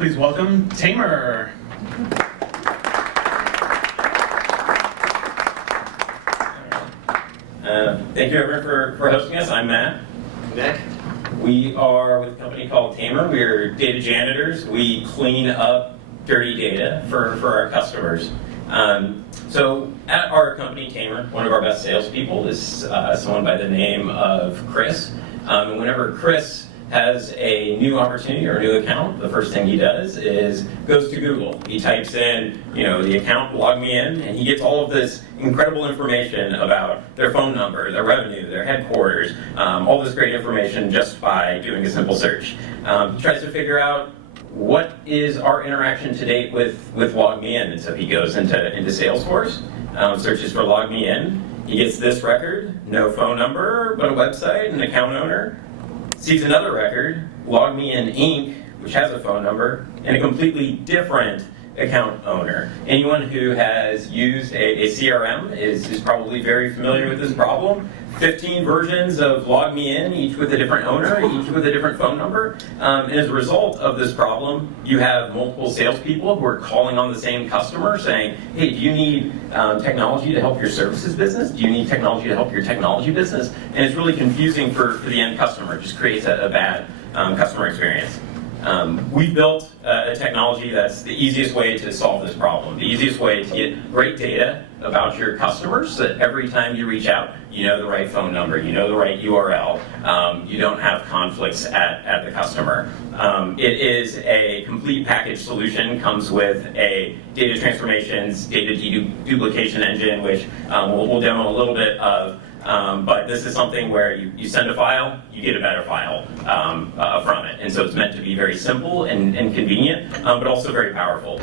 please welcome Tamr. Thank you everyone for hosting us. I'm Matt. Nick. We are with a company called Tamr. We're data janitors. We clean up dirty data for our customers. So at our company, Tamr, one of our best salespeople is someone by the name of Chris. And whenever Chris has a new opportunity or a new account, the first thing he does is goes to Google. He types in, the account, log me in, and he gets all of this incredible information about their phone number, their revenue, their headquarters, all this great information just by doing a simple search. He tries to figure out what is our interaction to date with log me in, and so he goes into Salesforce, searches for log me in. He gets this record, no phone number, but a website, an account owner. Sees another record, Log Me In Inc., which has a phone number, and a completely different account owner. Anyone who has used a CRM is probably very familiar with this problem. 15 versions of Log Me In, each with a different owner, each with a different phone number. And as a result of this problem, you have multiple salespeople who are calling on the same customer saying, hey, do you need technology to help your services business? Do you need technology to help your technology business? And it's really confusing for the end customer. It just creates a bad customer experience. We've built a technology that's the easiest way to solve this problem. The easiest way to get great data about your customers so that every time you reach out, you know the right phone number, you know the right URL, you don't have conflicts at the customer. It is a complete package solution, comes with a data transformations, data deduplication engine, which we'll demo a little bit of. But this is something where you send a file, you get a better file from it. And so it's meant to be very simple and convenient, but also very powerful.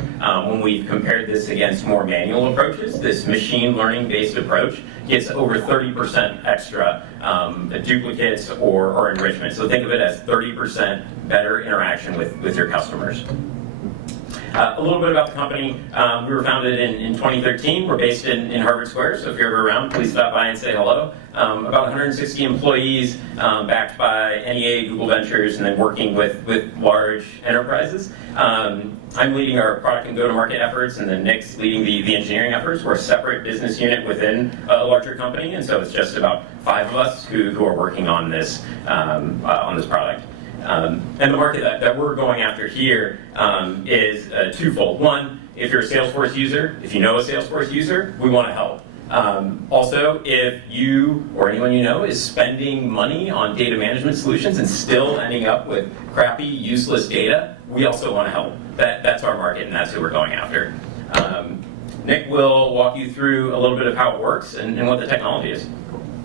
When we've compared this against more manual approaches, this machine learning based approach gets over 30% extra duplicates or enrichment. So think of it as 30% better interaction with your customers. A little bit about the company. We were founded in 2013. We're based in Harvard Square, so if you're ever around, please stop by and say hello. About 160 employees, backed by NEA, Google Ventures, and then working with large enterprises. I'm leading our product and go-to-market efforts, and then Nick's leading the engineering efforts. We're a separate business unit within a larger company, and so it's just about 5 of us who are working on this product. And the market that we're going after here is twofold. One, if you're a Salesforce user, if you know a Salesforce user, we want to help. Also, if you or anyone you know is spending money on data management solutions and still ending up with crappy, useless data, we also want to help. That's our market, and that's who we're going after. Nick will walk you through a little bit of how it works and what the technology is.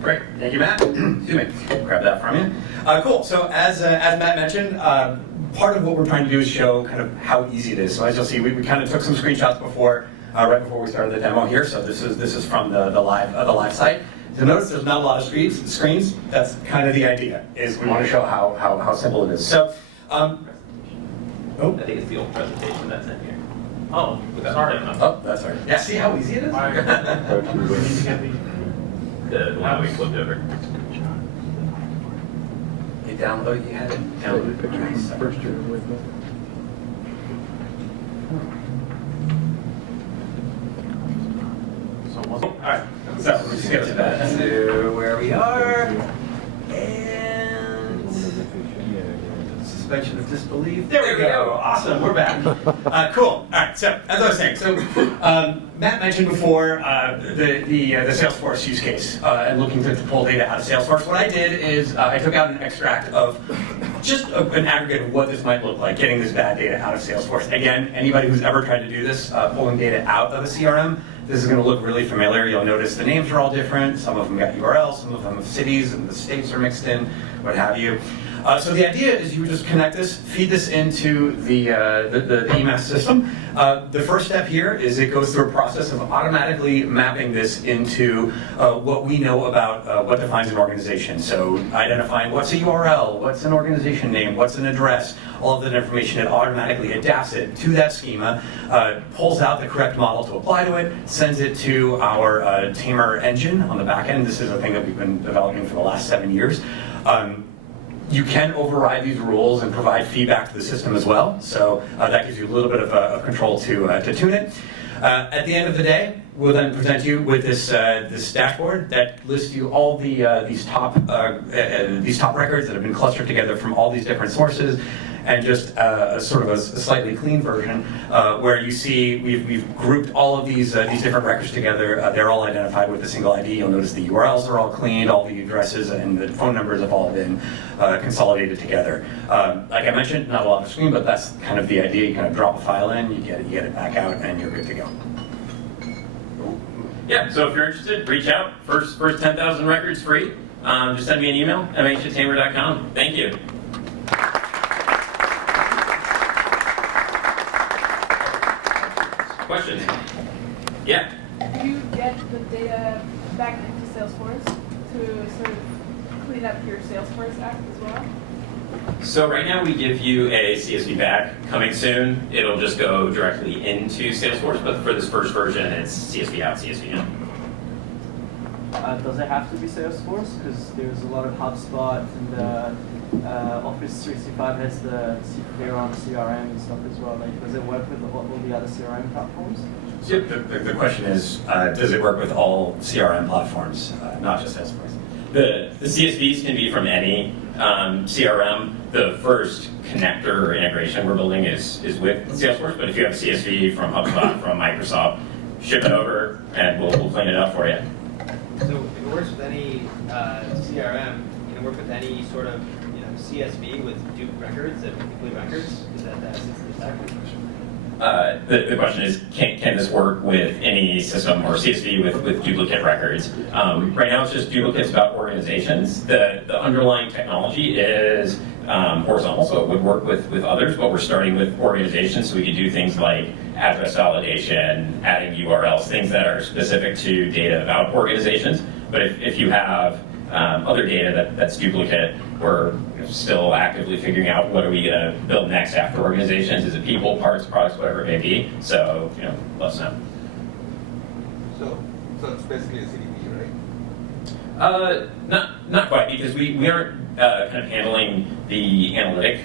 Great, thank you, Matt. Excuse me. Grab that from you. Cool. So as Matt mentioned, part of what we're trying to do is show kind of how easy it is. So as you'll see, we kind of took some screenshots before, right before we started the demo here. So this is from the live site. So notice there's not a lot of screens. That's kind of the idea. Is we want to show how simple it is. So, I think it's the old presentation that's in here. Oh, sorry. Oh, that's all right. Yeah, see how easy it is? The one we flipped over. You download, you had it downloaded. Nice. First year with me. All right, so we're just going to back to where we are, and suspension of disbelief. There we go. Awesome, we're back. Cool. All right. So as I was saying, Matt mentioned before the Salesforce use case and looking to pull data out of Salesforce. What I did is I took out an extract of just an aggregate of what this might look like, getting this bad data out of Salesforce. Again, anybody who's ever tried to do this, pulling data out of a CRM, this is going to look really familiar. You'll notice the names are all different. Some of them got URLs, some of them have cities, and the states are mixed in, what have you. So the idea is you just connect this, feed this into the EMS system. The first step here is it goes through a process of automatically mapping this into what we know about what defines an organization. So identifying what's a URL, what's an organization name, what's an address, all of that information, it automatically adapts it to that schema, pulls out the correct model to apply to it, sends it to our Tamr engine on the back end. This is a thing that we've been developing for the last 7 years. You can override these rules and provide feedback to the system as well. So that gives you a little bit of control to tune it. At the end of the day, we'll then present you with this dashboard that lists you all these top records that have been clustered together from all these different sources, and just sort of a slightly clean version where you see we've grouped all of these different records together. They're all identified with a single ID. You'll notice the URLs are all cleaned, all the addresses and the phone numbers have all been consolidated together. Like I mentioned, not a lot of screen, but that's kind of the idea. You kind of drop a file in, you get it back out, and you're good to go. Yeah, so if you're interested, reach out. First 10,000 records free. Just send me an email, mh@tamr.com. Thank you. Question? Yeah. Do you get the data back into Salesforce to sort of clean up your Salesforce app as well? So right now we give you a CSV back. Coming soon, it'll just go directly into Salesforce, but for this first version, it's CSV out, CSV in. Does it have to be Salesforce? Because there's a lot of HubSpot and Office 365 has the around CRM and stuff as well. Like, does it work with all the other CRM platforms? So the question is, does it work with all CRM platforms, not just Salesforce? The CSVs can be from any CRM. The first connector or integration we're building is with Salesforce, but if you have a CSV from HubSpot, from Microsoft, ship it over and we'll clean it up for you. So if it works with any CRM, can it work with any sort of CSV with duplicate records and complete records? Is that the essence of the question? The question is, can this work with any system or CSV with duplicate records? Right now, it's just duplicates about organizations. The underlying technology is horizontal, so it would work with others, but we're starting with organizations, so we could do things like address validation, adding URLs, things that are specific to data about organizations. But if you have other data that's duplicate, we're still actively figuring out what are we going to build next after organizations. Is it people, parts, products, whatever it may be? So, let us know. So it's basically a CDP, right? Not quite, because we aren't kind of handling the analytic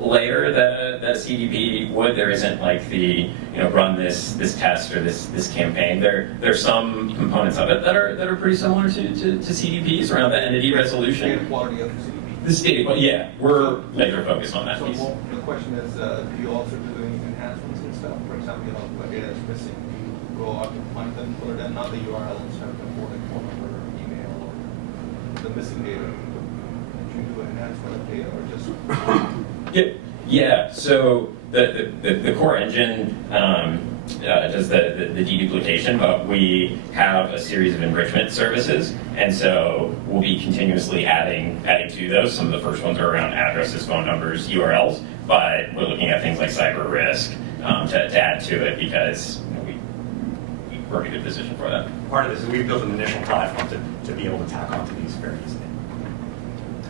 layer that a CDP would. There isn't like the run this test or this campaign. There's some components of it that are pretty similar to CDPs around the entity resolution. Data quality of the CDP. This data, yeah, we're laser focused on that So piece. the question is, do you also do doing enhancements and stuff? For example, when data is missing, you go out to find them, put it in, not the URL and stuff, but for the phone number, or email, or the missing data. Do you do an enhancement of data or just? Yeah. So the core engine does the deduplication, but we have a series of enrichment services, and so we'll be continuously adding to those. Some of the first ones are around addresses, phone numbers, URLs, but we're looking at things like cyber risk to add to it because we're in a good position for that. Part of this is we've built an initial platform to be able to tack onto these very easily.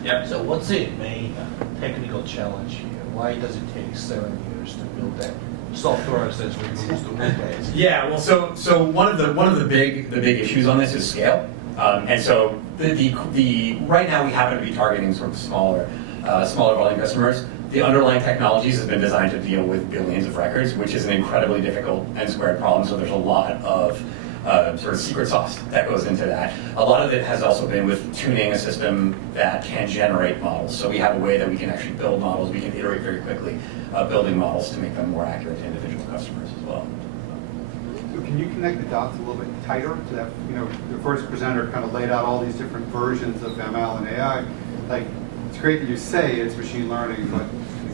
Yep. So what's the main technical challenge here? Why does it take 7 years to build that software that removes the root? Yeah, well, so one of the big issues on this is scale, and so the right now we happen to be targeting sort of smaller volume customers. The underlying technologies have been designed to deal with billions of records, which is an incredibly difficult and squared problem. So there's a lot of sort of secret sauce that goes into that. A lot of it has also been with tuning a system that can generate models. So we have a way that we can actually build models. We can iterate very quickly, building models to make them more accurate to individual customers as well. So can you connect the dots a little bit tighter to that? The first presenter kind of laid out all these different versions of ML and AI. Like, it's great that you say it's machine learning, but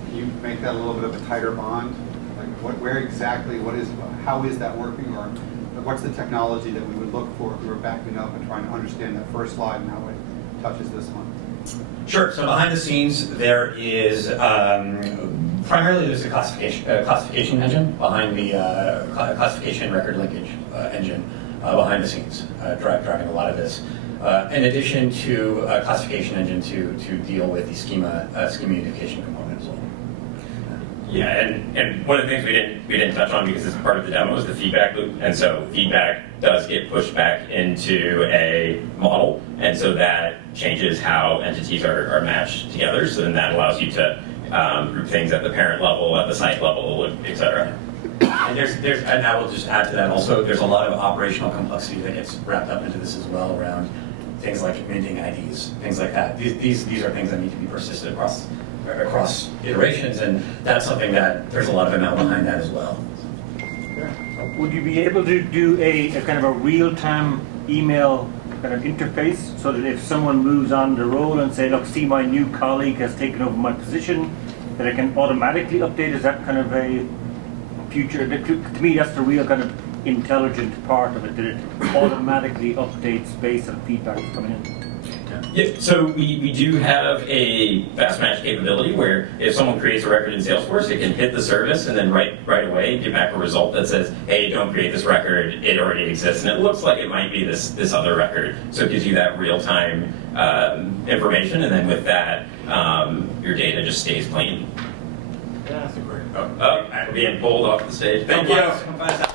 can you make that a little bit of a tighter bond? Like, where exactly, how is that working, or what's the technology that we would look for if we were backing up and trying to understand that first slide and how it touches this one? Sure. So behind the scenes, there is primarily there's a classification engine behind the classification record linkage engine behind the scenes, driving a lot of this. In addition to a classification engine to deal with the schema unification component as well. Yeah, and one of the things we didn't touch on because it's part of the demo is the feedback loop, and so feedback does get pushed back into a model, and so that changes how entities are matched together. So then that allows you to group things at the parent level, at the site level, et cetera. And and I will just add to that also, there's a lot of operational complexity that gets wrapped up into this as well around things like minting IDs, things like that. These are things that need to be persisted across iterations, and that's something that there's a lot of ML behind that as well. Would you be able to do a kind of a real-time email kind of interface so that if someone moves on the role and say, look, see my new colleague has taken over my position, that it can automatically update? Is that kind of a future? To me, that's the real kind of intelligent part of it, that it automatically updates based on feedback that's coming in. Yeah, so we do have a fast match capability where if someone creates a record in Salesforce, it can hit the service and then right away give back a result that says, hey, don't create this record, it already exists, and it looks like it might be this other record. So it gives you that real-time information, and then with that, your data just stays clean. Yeah, that's great. We're being pulled off the stage. Thank you. Come find us out.